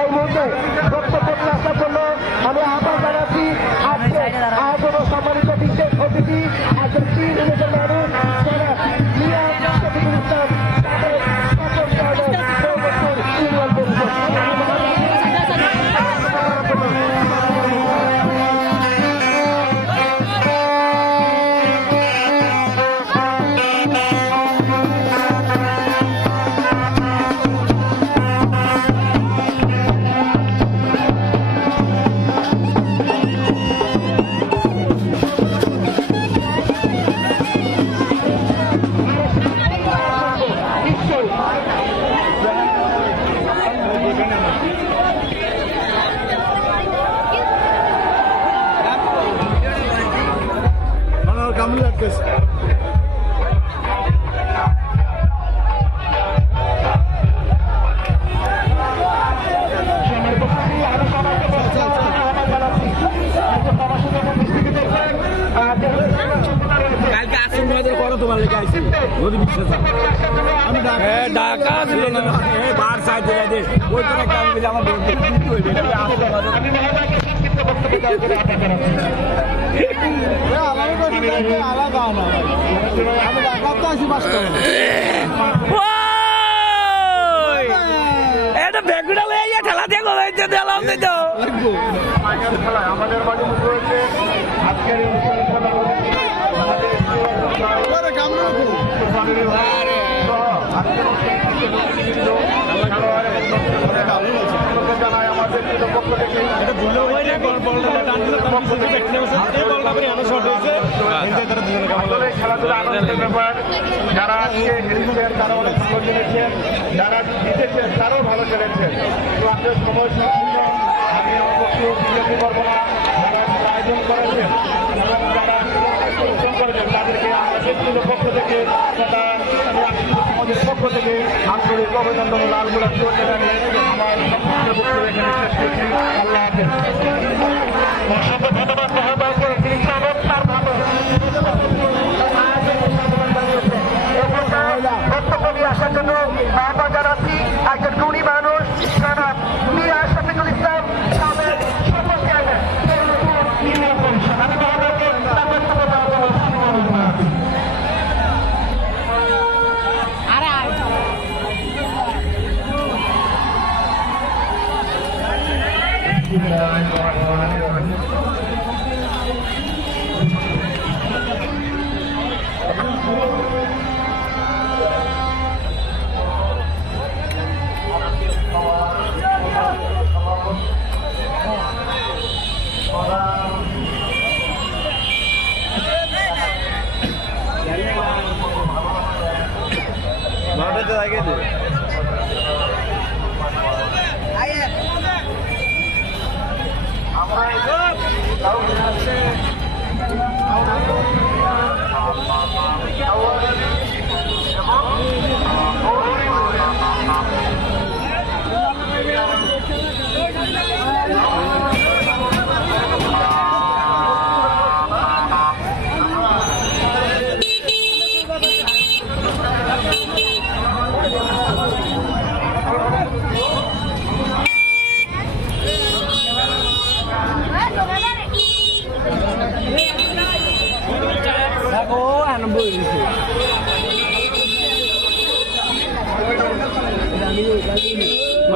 এই মুহূর্তে বক্তব্য আসার জন্য আমি আহ্বান জানাচ্ছি আজকে আয়োজন সম্মানিত বিশেষ অতিথি একজন মানুষ যারা শফিকুল ইসলাম ইউনিয়ন পরিষদ। ঢাকা ছিল না বার সাইড ওই কাম আমার বেগুড়া ঠেলা দিয়ে দিলাম তো আমাদের মাঝে রয়েছে আজকের খেলাধুলা আনন্দের ব্যাপার। যারা আজকে হেরেছেন তারা অনেক ভালো খেলেছেন, যারা জিতেছেন তারাও ভালো খেলেছেন। তো আপনার সময় সম্পূর্ণ আমি বিজেপি করবো না। যারা আয়োজন করেছেন এবং যারা পরিশ্রম করেছেন তাদেরকে আমার ব্যক্তিগত পক্ষ থেকে তথা সমাজের পক্ষ থেকে আন্তরিক অভিনন্দন লালগুলা চলতে জানিয়ে আমার বক্তব্য এখানে শেষ করছি। আল্লাহ হাফেজ। অসংখ্য ধন্যবাদ মহোদয়কে। তিনি চমৎকার ভাবে বক্তব্য নিয়ে আসার জন্য আহ্বান জানাচ্ছি একজন গুণী মানুষ জনাব মিয়া শফিকুল ইসলাম সাবেক সফল চেয়ারম্যান ইউনিয়ন পরিষদ। আমি মহোদয়কে তার বক্তব্য দেওয়ার জন্য অনুরোধ জানাচ্ছি।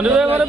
Mana